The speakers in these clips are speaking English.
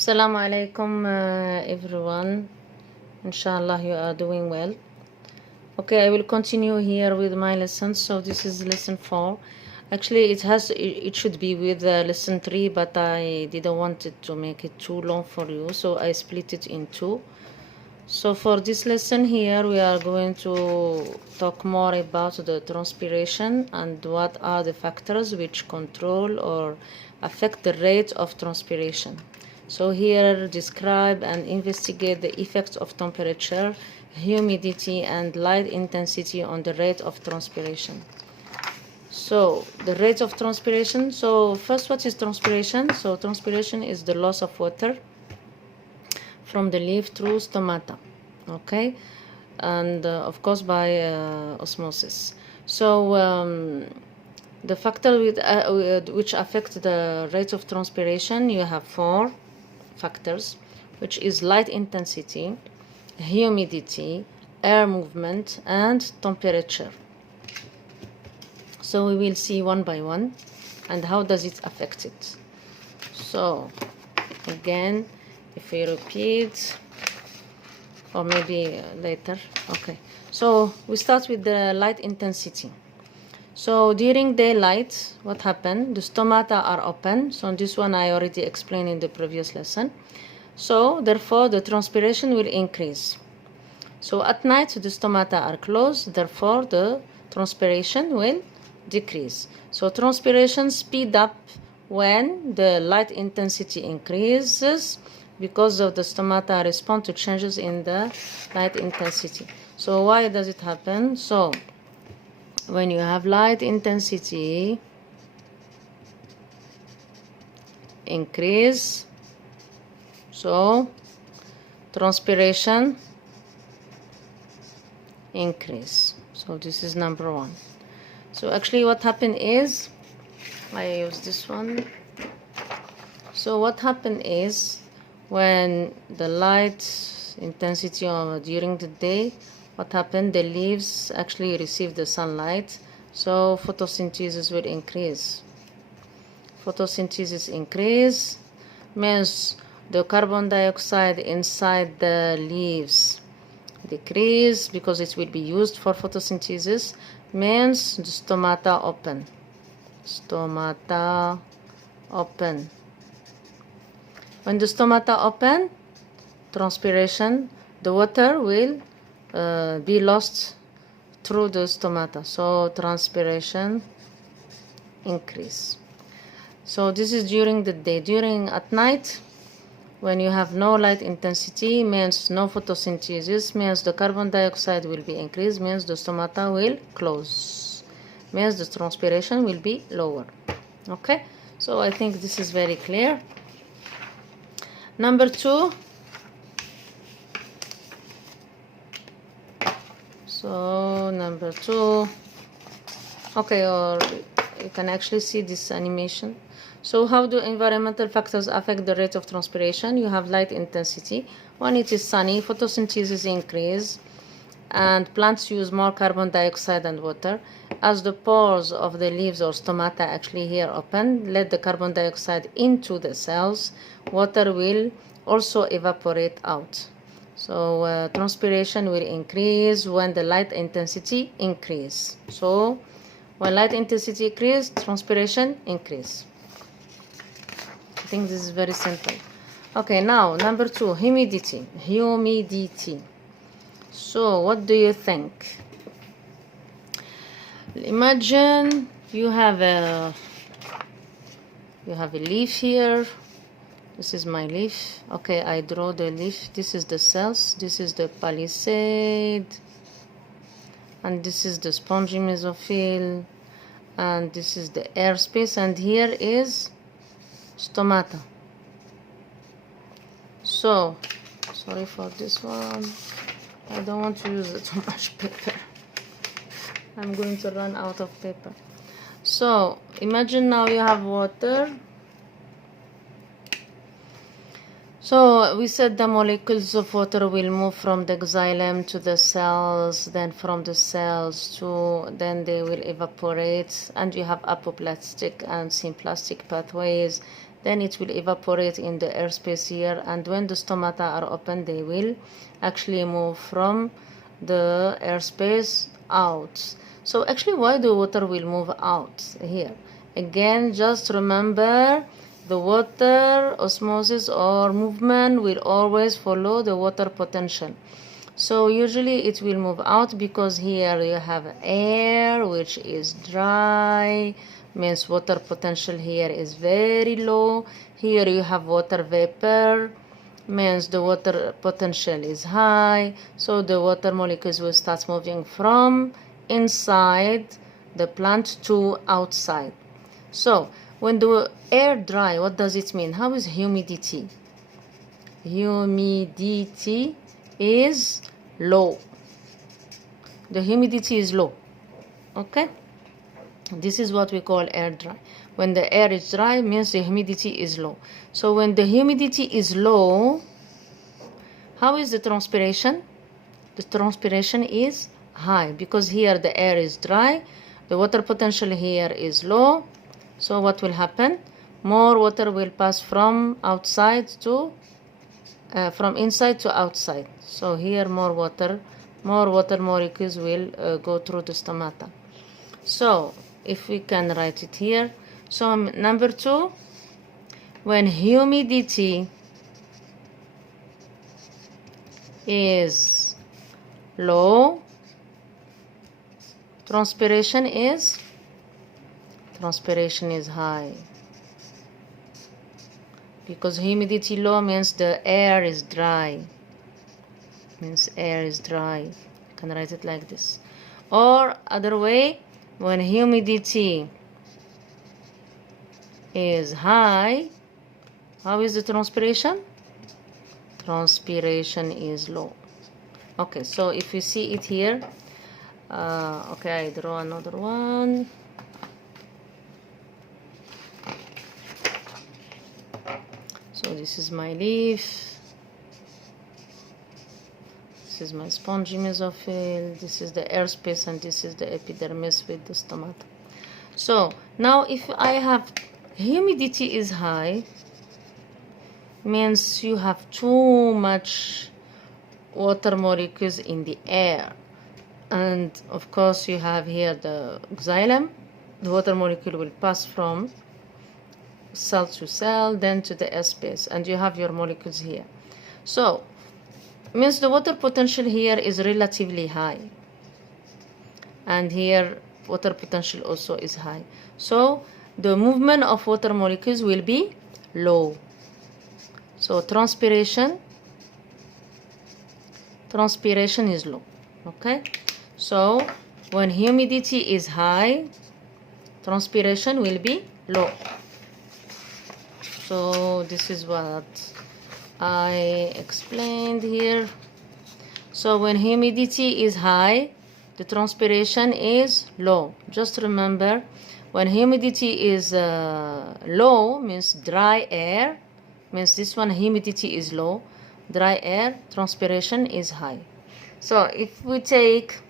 Assalamu alaikum everyone. Inshallah you are doing well. Okay, I will continue here with my lesson. So this is lesson 4. Actually it should be with lesson 3, but I didn't want it to make it too long for you, so I split it in two. So for this lesson here we are going to talk more about the transpiration and what are the factors which control or affect the rate of transpiration. So here describe and investigate the effects of temperature, humidity and light intensity on the rate of transpiration. So the rate of transpiration. So first, what is transpiration? So transpiration is the loss of water from the leaf through stomata, okay, and of course by osmosis. So the factor which affect the rate of transpiration, you have 4 factors, which is light intensity, humidity, air movement and temperature. So we will see one by one and how does it affect it. So again, if we repeat, or maybe later. Okay, so we start with the light intensity. So during daylight, what happened? The stomata are open. So this one I already explained in the previous lesson. So therefore the transpiration will increase. So at night the stomata are closed, therefore the transpiration will decrease. So transpiration speed up when the light intensity increases, because of the stomata respond to changes in the light intensity. So why does it happen? So when you have light intensity increase, so transpiration increase. So this is number 1. So actually what happened is, I use this one. So what happened is, when the light intensity during the day, what happened? The leaves actually receive the sunlight, so photosynthesis will increase. Photosynthesis increase means the carbon dioxide inside the leaves decrease because it will be used for photosynthesis, means the stomata open. Stomata open. When the stomata open, transpiration, the water will be lost through the stomata. So transpiration increase. So this is during the day. At night, when you have no light intensity, means no photosynthesis, means the carbon dioxide will be increased, means the stomata will close, means the transpiration will be lower. Okay, so I think this is very clear. Number 2. So number 2, okay, or you can actually see this animation. So how do environmental factors affect the rate of transpiration? You have light intensity. When it is sunny, photosynthesis increase and plants use more carbon dioxide and water. As the pores of the leaves or stomata actually here open, let the carbon dioxide into the cells, water will also evaporate out. So transpiration will increase when the light intensity increase. So when light intensity increase, transpiration increase. I think this is very simple. Okay, now number 2, humidity. Humidity. So what do you think? Imagine you have a leaf here. This is my leaf. Okay, I draw the leaf. This is the cells. This is the palisade. And this is the spongy mesophyll. And this is the airspace. And here is stomata. So, sorry for this one. I don't want to use too much paper. I'm going to run out of paper. So, imagine now you have water. So we said the molecules of water will move from the xylem to the cells, then from the cells to, then they will evaporate, and you have apoplastic and symplastic pathways. then it will evaporate in the airspace here, and when the stomata are open, they will actually move from the airspace out. So actually, why the water will move out here? Again, just remember, the water osmosis or movement will always follow the water potential. So usually it will move out because here you have air which is dry, means water potential here is very low. Here you have water vapor, means the water potential is high. So the water molecules will start moving from inside the plant to outside. So when the air dry, what does it mean? How is humidity? Humidity is low. The humidity is low. Okay, this is what we call air dry. When the air is dry, means the humidity is low. So when the humidity is low, how is the transpiration? The transpiration is high because here the air is dry, the water potential here is low. So what will happen? More water will pass from outside to from inside to outside. So here more water molecules will go through the stomata. So if we can write it here. So number 2, when humidity is low, transpiration is high. Because humidity low means the air is dry. You can write it like this. Or other way, when humidity is high, how is the transpiration? Transpiration is low. Okay, so if you see it here, okay, I draw another one. So this is my leaf, this is my spongy mesophyll, this is the airspace, and this is the epidermis with the stomata. So now if I have humidity is high, means you have too much water molecules in the air, and of course you have here the xylem. The water molecule will pass from cell to cell, then to the airspace, and you have your molecules here. So means the water potential here is relatively high, and here water potential also is high. So the movement of water molecules will be low. So transpiration is low. Okay, so when humidity is high, transpiration will be low. So this is what I explained here. So when humidity is high, the transpiration is low. Just remember, when humidity is low, means dry air, means this one humidity is low, dry air, transpiration is high. So if we take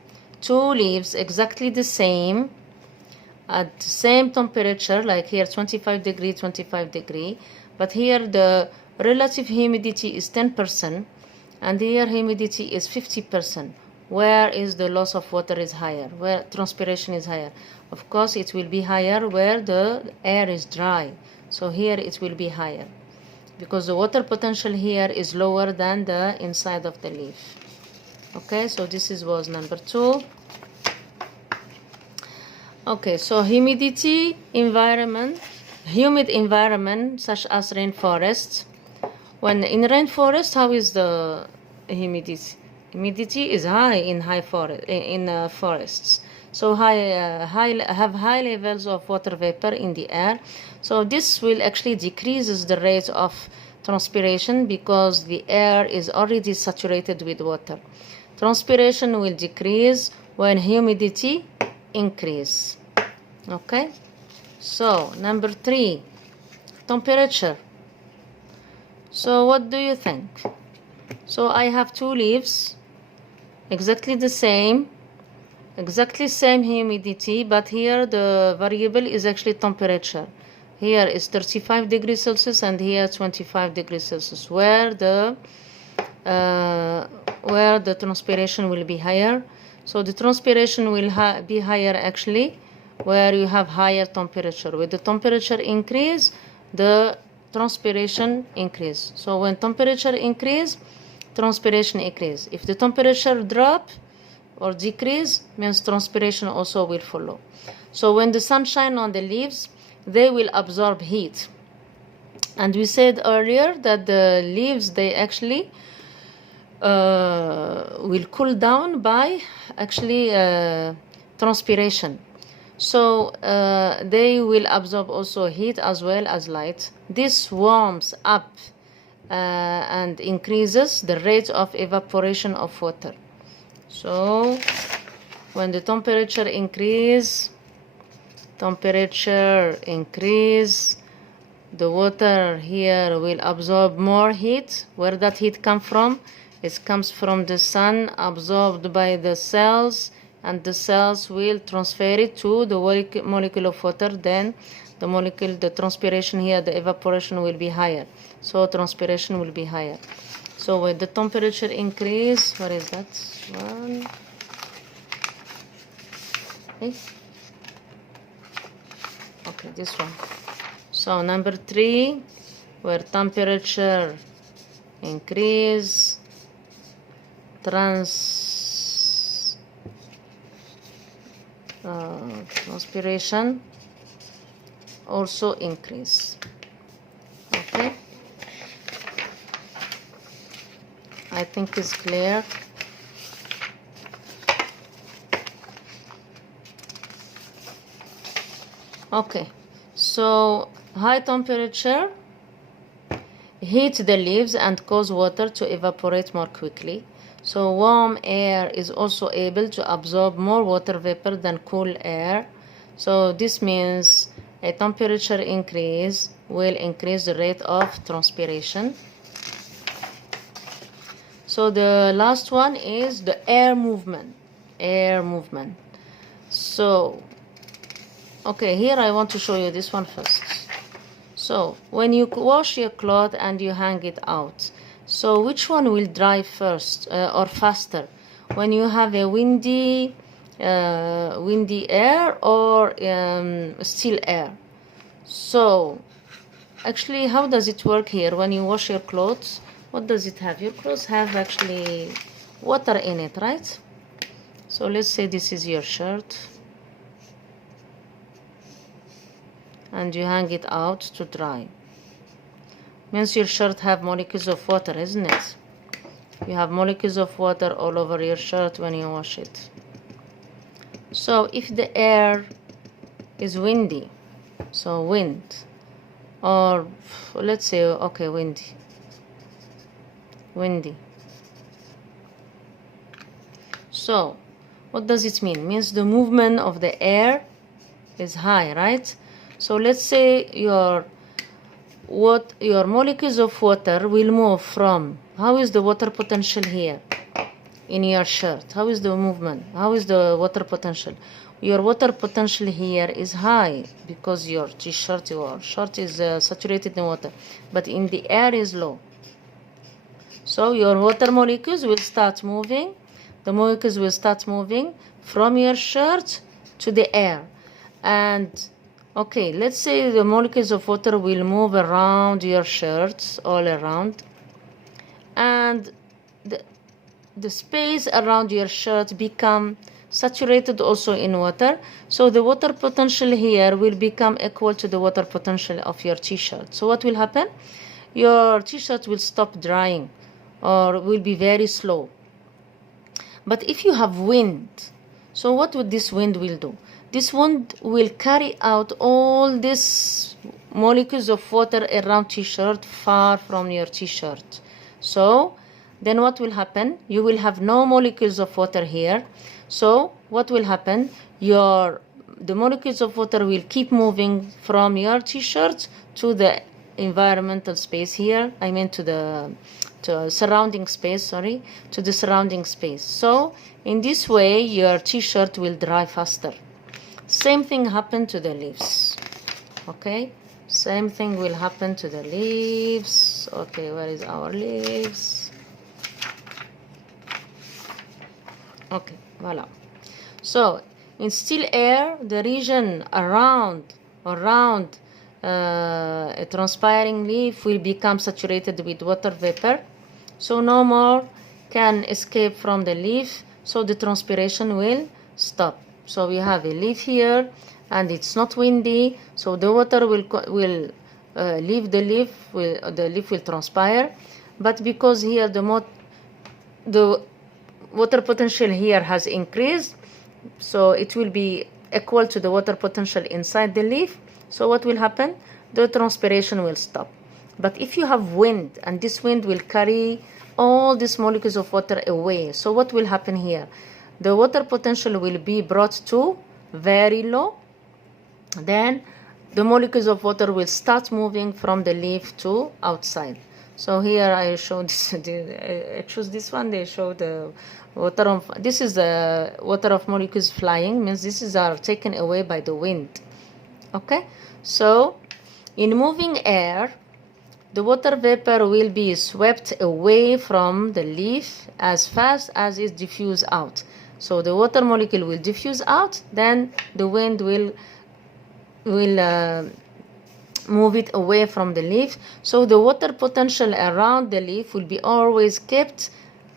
2 leaves exactly the same, at the same temperature, like here 25 degree, but here the relative humidity is 10% and here humidity is 50%. Where is the loss of water is higher? Where transpiration is higher? Of course it will be higher where the air is dry. So here it will be higher because the water potential here is lower than the inside of the leaf. Okay, so this was number 2. Okay, so humid environment such as rainforests. When in rainforest, how is the humidity? Humidity is high in forests. So have high levels of water vapor in the air. So this will actually decreases the rate of transpiration because the air is already saturated with water. Transpiration will decrease when humidity increase. Okay, so number 3, temperature. So what do you think? So I have 2 leaves, exactly the same humidity, but here the variable is actually temperature. here is 35 degrees Celsius and here 25 degrees Celsius, where the transpiration will be higher. So the transpiration will be higher actually where you have higher temperature. With the temperature increase, the transpiration increase. So when temperature increase, transpiration increase. If the temperature drop or decrease, means transpiration also will follow. So when the sun shines on the leaves, they will absorb heat. And we said earlier that the leaves, they actually will cool down by actually transpiration. So they will absorb also heat as well as light. This warms up and increases the rate of evaporation of water. So when the temperature increase, the water here will absorb more heat. Where that heat come from? It comes from the sun, absorbed by the cells, and the cells will transfer it to the molecule of water. Then the transpiration here, the evaporation will be higher. So transpiration will be higher. So when the temperature increase, what is that? One. Okay, this one. So number 3, where temperature increase, transpiration also increase. Okay, I think it's clear. Okay, so high temperature heat the leaves and cause water to evaporate more quickly. So warm air is also able to absorb more water vapor than cool air. So this means a temperature increase will increase the rate of transpiration. So the last one is the air movement. So okay, here I want to show you this one first. So when you wash your cloth and you hang it out, so which one will dry first or faster? When you have a windy air or still air? So actually, how does it work here? When you wash your clothes, what does it have? Your clothes have actually water in it, right? So let's say this is your shirt, and you hang it out to dry. Means your shirt have molecules of water, isn't it? You have molecules of water all over your shirt when you wash it. So if the air is windy, so wind, or let's say, okay, windy. So what does it mean? Means the movement of the air is high, right? So let's say your molecules of water will move from, how is the water potential here in your shirt? How is the movement? How is the water potential? Your water potential here is high because your t-shirt or shirt is saturated in water, but in the air is low. So your water molecules will start moving. The molecules will start moving from your shirt to the air. And okay, let's say the molecules of water will move around your shirts, all around, and the space around your shirt become saturated also in water. So the water potential here will become equal to the water potential of your t-shirt. So what will happen? Your t-shirt will stop drying or will be very slow. But if you have wind, so what would this wind will do? This wind will carry out all these molecules of water around t-shirt far from your t-shirt. So then what will happen? You will have no molecules of water here. So what will happen? The molecules of water will keep moving from your t-shirt to the environmental space here. I mean to the surrounding space, to the surrounding space. So in this way your t-shirt will dry faster. Same thing happened to the leaves. Okay, Same thing will happen to the leaves. Okay, where is our leaves? Okay, voila. So in still air, the region around a transpiring leaf will become saturated with water vapor, so no more can escape from the leaf, so the transpiration will stop. So we have a leaf here and it's not windy, so the water will leave the leaf, the leaf will transpire. But because here the water potential here has increased, so it will be equal to the water potential inside the leaf. So what will happen? The transpiration will stop. But if you have wind, and this wind will carry all these molecules of water away, so what will happen here? The water potential will be brought to very low. Then the molecules of water will start moving from the leaf to outside. So here I showed this, I chose this one. They show the water of, this is the water of molecules flying, means this is are taken away by the wind. Okay, so in moving air, the water vapor will be swept away from the leaf as fast as it diffuses out. So the water molecule will diffuse out, then the wind will move it away from the leaf. So the water potential around the leaf will be always kept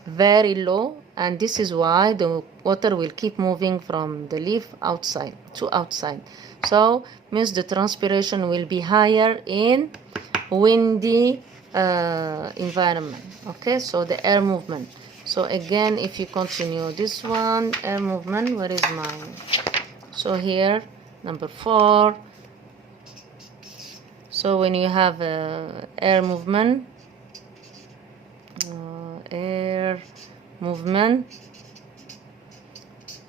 very low, and this is why the water will keep moving from the leaf outside to outside. So means the transpiration will be higher in windy environment. Okay, so the air movement. So again, if you continue this one, air movement, where is mine? So here, number 4. So when you have air movement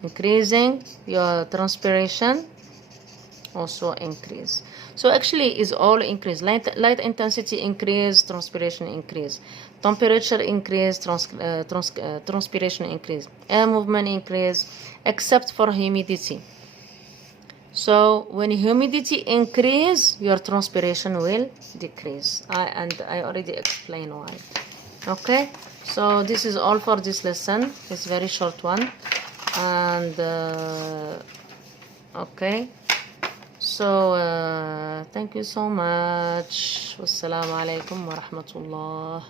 increasing, your transpiration also increase. So actually is all increase. Light intensity increase, transpiration increase. Temperature increase, transpiration increase. Air movement increase, except for humidity. So when humidity increase, your transpiration will decrease. I already explained why. Okay, so this is all for this lesson. It's very short one. And okay, so thank you so much. Wassalamu alaikum wa rahmatullah.